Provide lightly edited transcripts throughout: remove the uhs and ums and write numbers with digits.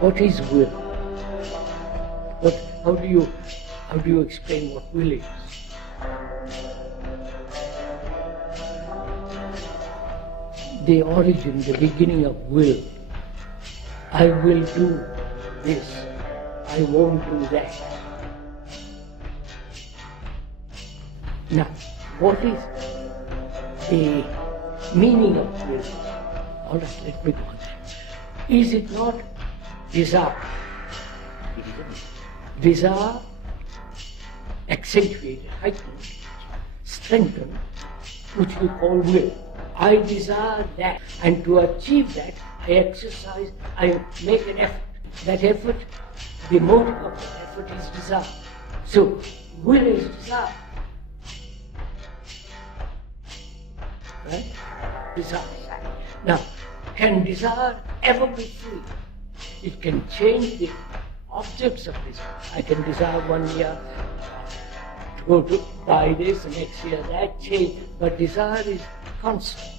What is will? How do you explain what will is? The origin, the beginning of will. I will do this. I won't do that. Now, what is the meaning of will? All right, let me go on. Is it not desire? Desire accentuated, heightened, strengthened, which we call will. I desire that, and to achieve that, I make an effort. That effort, the motive of that effort is desire. So, will is desire. Right? Desire. Now, can desire ever be free? It can change the objects of desire. I can desire 1 year to go to buy this, the next year that change, but desire is constant.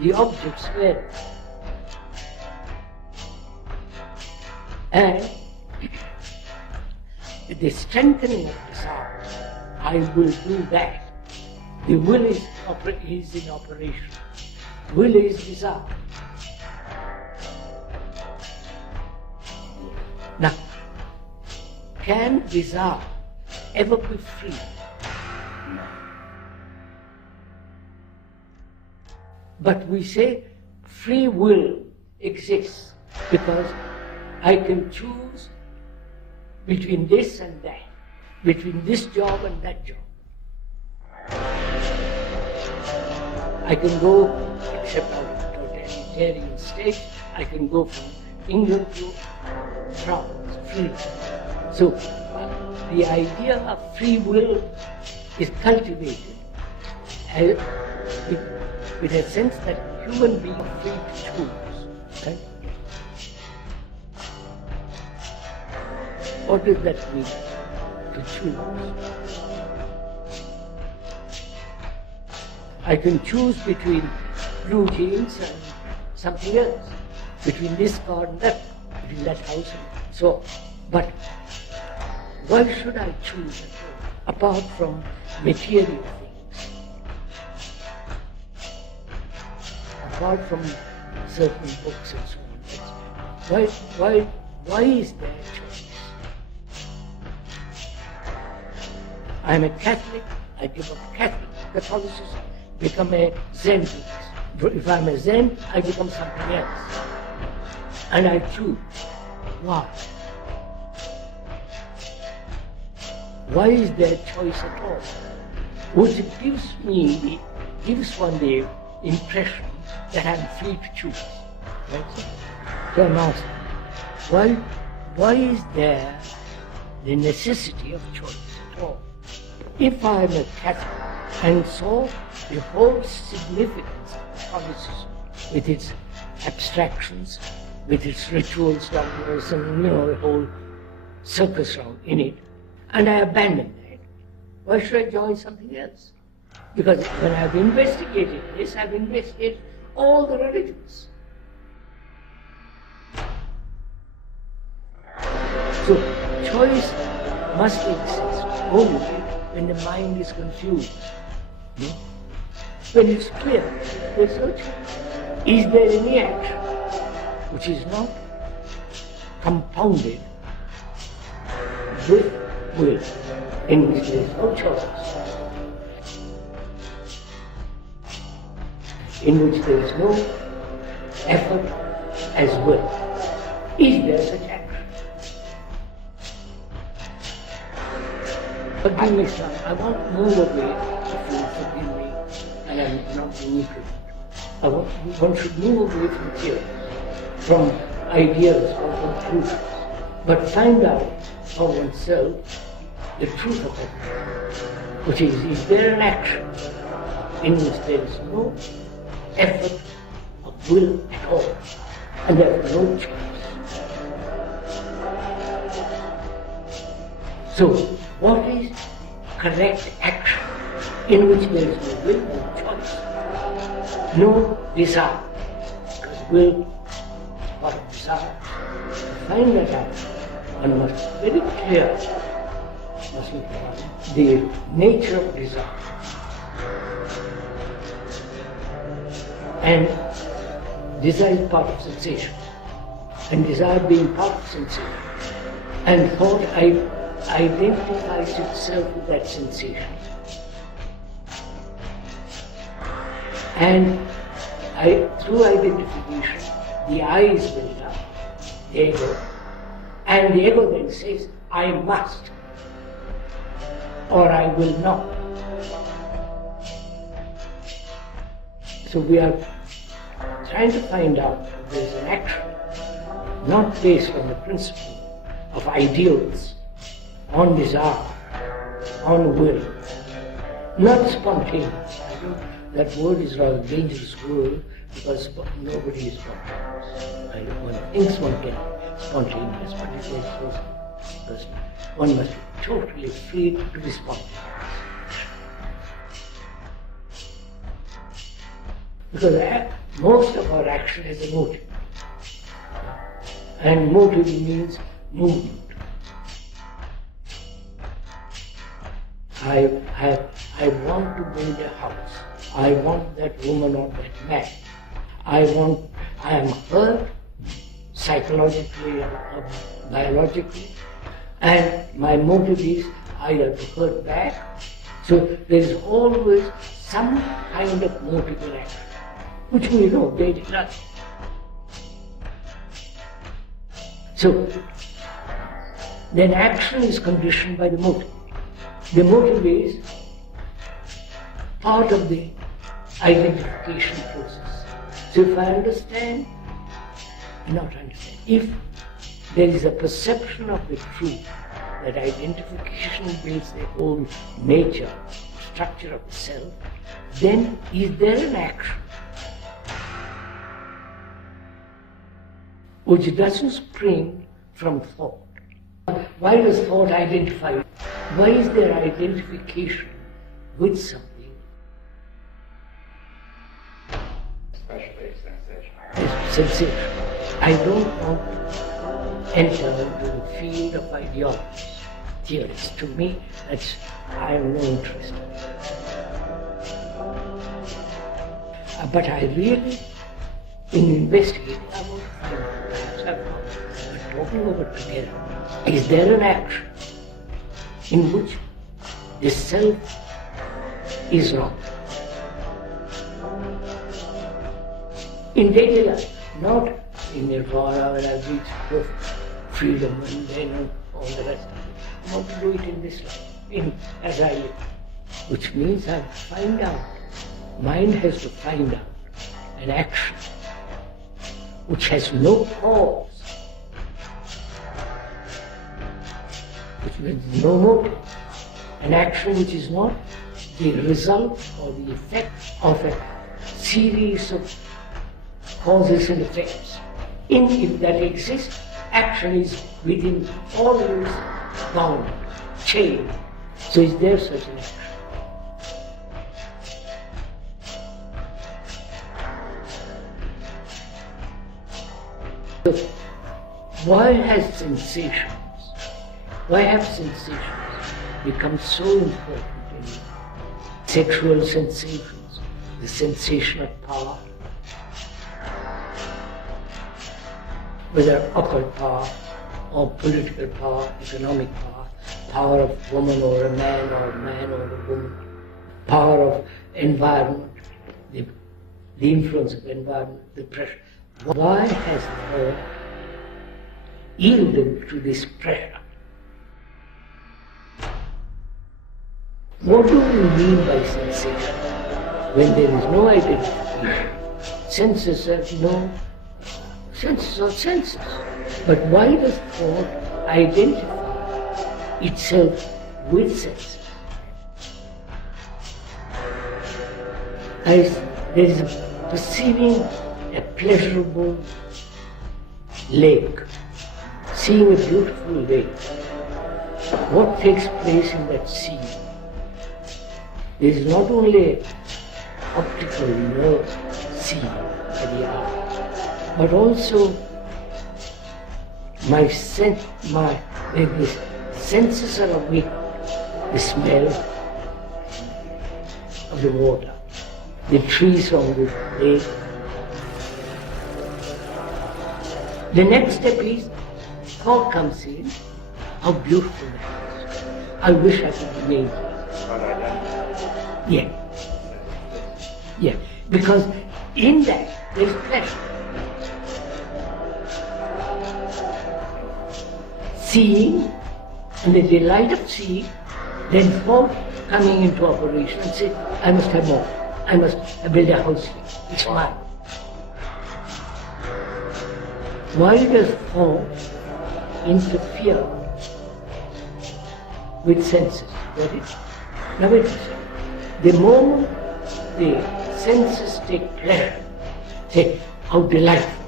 The objects vary. And the strengthening of desire, I will do that. The will is in operation. Will is desire. Now, can desire ever be free? No. But we say free will exists because I can choose between this and that, between this job and that job. I can go, except out of totalitarian state, I can go from England to France, free. So the idea of free will is cultivated with a sense that human beings are free to choose. Right? What does that mean, to choose? I can choose between blue jeans and something else, between this car and that, between that house and so on. But why should I choose at all, apart from material things, apart from certain books and so on? Why is there a choice? I'm a Catholic, I give up Catholicism, become a Zen Buddhist. If I'm a Zen, I become something else. And I choose. Why? Why is there choice at all? Which gives one the impression that I'm free to choose. Right? So I'm asking, why is there the necessity of choice at all? If I'm a Catholic and so the whole significance of Catholicism, with its abstractions, with its rituals, dogmas, and the whole circus round in it, and I abandon that, why should I join something else? Because when I've investigated this, I've investigated all the religions. So choice must exist only when the mind is confused. When it's clear, there's no choice. Is there any action which is not compounded with will, in which there is no choice, in which there is no effort as well? Is there such action? Forgive me, son, I want to move away, if you will forgive me, and I'm not being ignorant. One should move away from theories, from ideas, from conclusions, but find out for oneself the truth of it, which is there an action in which there is no effort of will at all, and therefore no choice. So, what is correct action in which there is no will, no choice, no desire? Because will is part of desire. find that out, one must be very clear the nature of desire. And desire is part of sensation. And desire being part of sensation. And thought identifies itself with that sensation. And through identification, the I is built up, the ego. And the ego then says, I must, or I will not. So we are trying to find out if there is an action not based on the principle of ideals, on desire, on will, not spontaneous. That word is a rather dangerous word because nobody is spontaneous. One thinks one can spontaneous, but it is because one must be totally free to be spontaneous. Because most of our action has a motive. And motive means movement. I want to build a house. I want that woman or that man. I am hurt psychologically or biologically, and my motive is either to hurt back. So there is always some kind of motive in action, which we know daily life. So then action is conditioned by the motive. The motive is part of the identification process. So if I understand, not understand, if there is a perception of the truth, that identification builds the whole nature, structure of the self, then is there an action which doesn't spring from thought? Why does thought identify? Why is there identification with something? Especially sensation. Sensation. I don't want to enter into the field of ideologies, theories. To me, I have no interest in it. But I really, in investigating, I want to find out, perhaps I've not, but talking over it together, is there an action in which the self is not? In daily life, not in nirvana when I've reached perfect freedom and then all the rest of it. I want to do it in this life, as I live. Which means I have to find out, mind has to find out an action which has no cause, which means no motive, an action which is not the result or the effect of a series of causes and effects. If that exists, action is within always bound, chain. So is there such an action? So why have sensations become so important in sexual sensations, the sensation of power, whether occult power or political power, economic power, power of woman or a man or a woman, power of environment, the influence of environment, the pressure. Why has thought yielded to this pressure? What do we mean by sensation? When there is no identification, senses have no. Senses are senses. But why does thought identify itself with senses? As there is perceiving a pleasurable lake, seeing a beautiful lake. What takes place in that sea? There is not only optical nerve seeing by the eye, but also my senses are awake. The smell of the water, the trees on the lake. The next step is, thought comes in, how beautiful that is. I wish I could remain here. Yeah, because in that there is pleasure. Seeing, and the delight of seeing, then thought coming into operation and say, I must have more. I must build a house here. It's mine. Why does thought interfere with senses? That is, now wait a second. The moment the senses take pleasure, say, how delightful,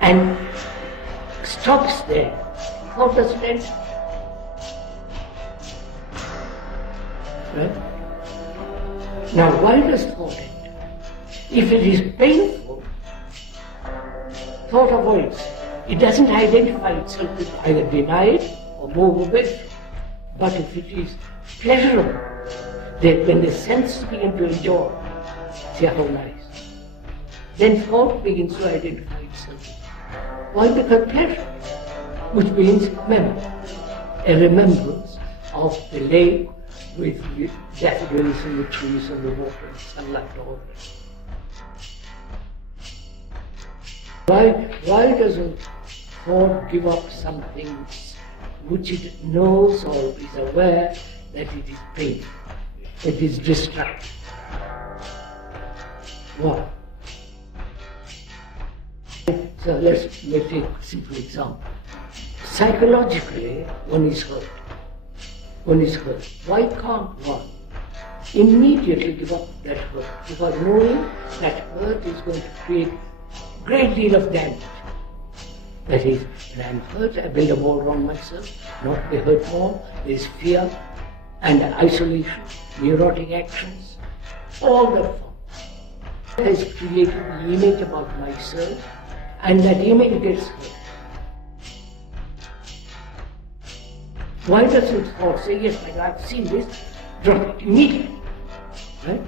and stops there, thought doesn't enter. Right? Now, why does thought enter? If it is painful, thought avoids. It doesn't identify itself with either deny it or move away. But if it is pleasurable, that when the senses begin to enjoy, say how nice, then thought begins to identify itself. Why? Because pleasure, which means memory, a remembrance of the lake with the daffodils and the trees and the water and sunlight all that. Why doesn't thought give up something which it knows or is aware that it is painful, it is destructive? Why? So let's take a simple example. Psychologically, one is hurt. Why can't one immediately give up that hurt? Because knowing that hurt is going to create a great deal of damage. That is, when I'm hurt, I build a wall around myself, not to be hurt more. There is fear and isolation, neurotic actions, all that form. Has created the image about myself, and that image gets hurt. Why doesn't thought say, yes, I've seen this, drop it immediately? Right?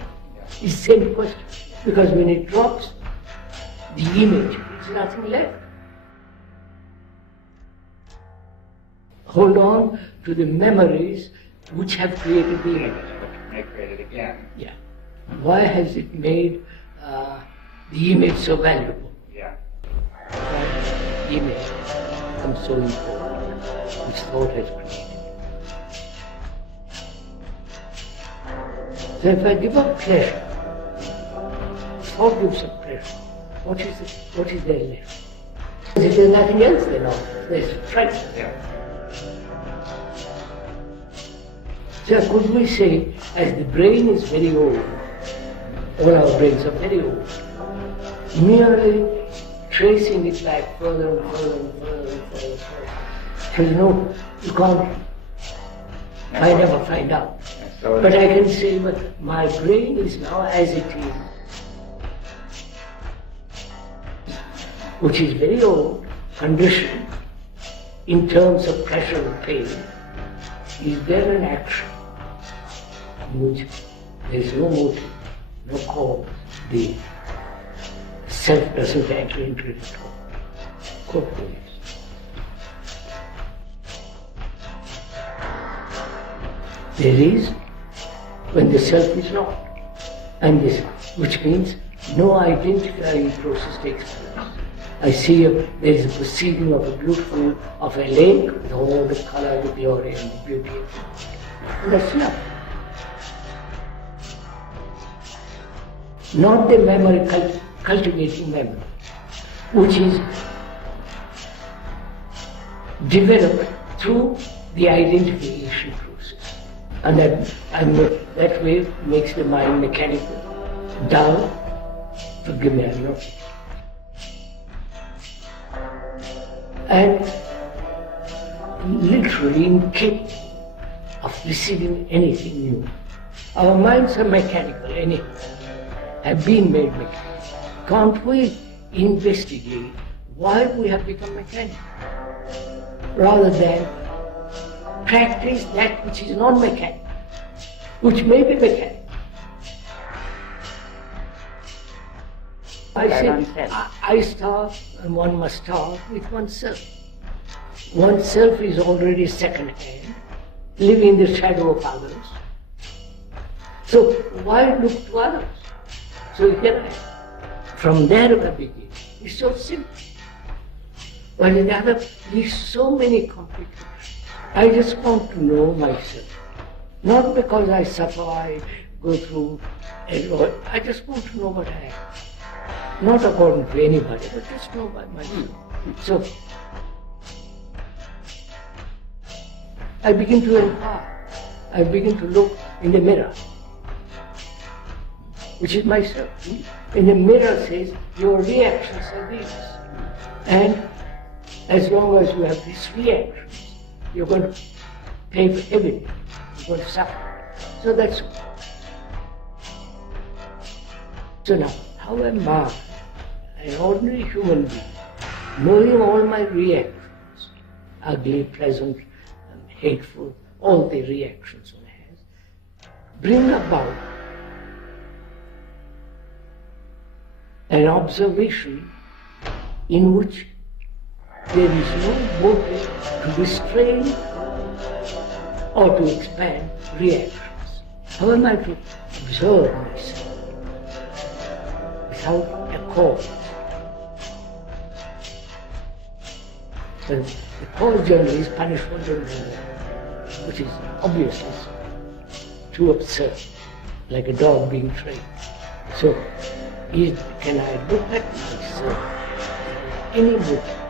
It's the same question. Because when it drops, the image, there's nothing left. Hold on to the memories which have created the image. But may create it again. Yeah. Why has it made the image so valuable? Yeah. Why the image becomes so important, which thought has created. So if I give up pleasure, thought gives up pleasure, what is there left? Because there's nothing else there now. There's friction. Yeah. So could we say, as the brain is very old, all our brains are very old, merely tracing it back further and further and further and further and further. You can't ever find out. So but I can say, but my brain is now as it is, which is very old, conditioned in terms of pressure and pain. Is there an action in which there is no motive, no cause, the self doesn't enter into it at all? Co-creates. There is when the self is not, and this, which means no identifying process takes place. I see there is a perceiving of a lake with all the color, the glory and the beauty of it. And that's love. Not the memory, cultivating memory, which is developed through the identification process. And that way makes the mind mechanical, dull, forgive me, I'm not. And literally incapable of receiving anything new. Our minds are mechanical anyhow, have been made mechanical. Can't we investigate why we have become mechanical? rather than practice that which is non-mechanical, which may be mechanical. I start, and one must start with oneself. Oneself is already second-hand, living in the shadow of others. So why look to others? So here I am. From there I begin. It's so simple. But in the other, there's so many complications. I just want to know myself. Not because I suffer, I go through a lot. I just want to know what I am. Not according to anybody, but just know by myself. So I begin to inquire. I begin to look in the mirror, which is myself. And the mirror says, your reactions are these. And as long as you have these reactions, you're going to pay for everything. You're going to suffer. So that's all. So now, how am I, an ordinary human being, knowing all my reactions, ugly, pleasant, hateful, all the reactions one has, bring about an observation in which there is no motive to restrain or to expand reactions. How am I to observe myself without a cause? So the cause generally is punishment and reward, which is obviously too absurd, like a dog being trained. So can I look at myself any motive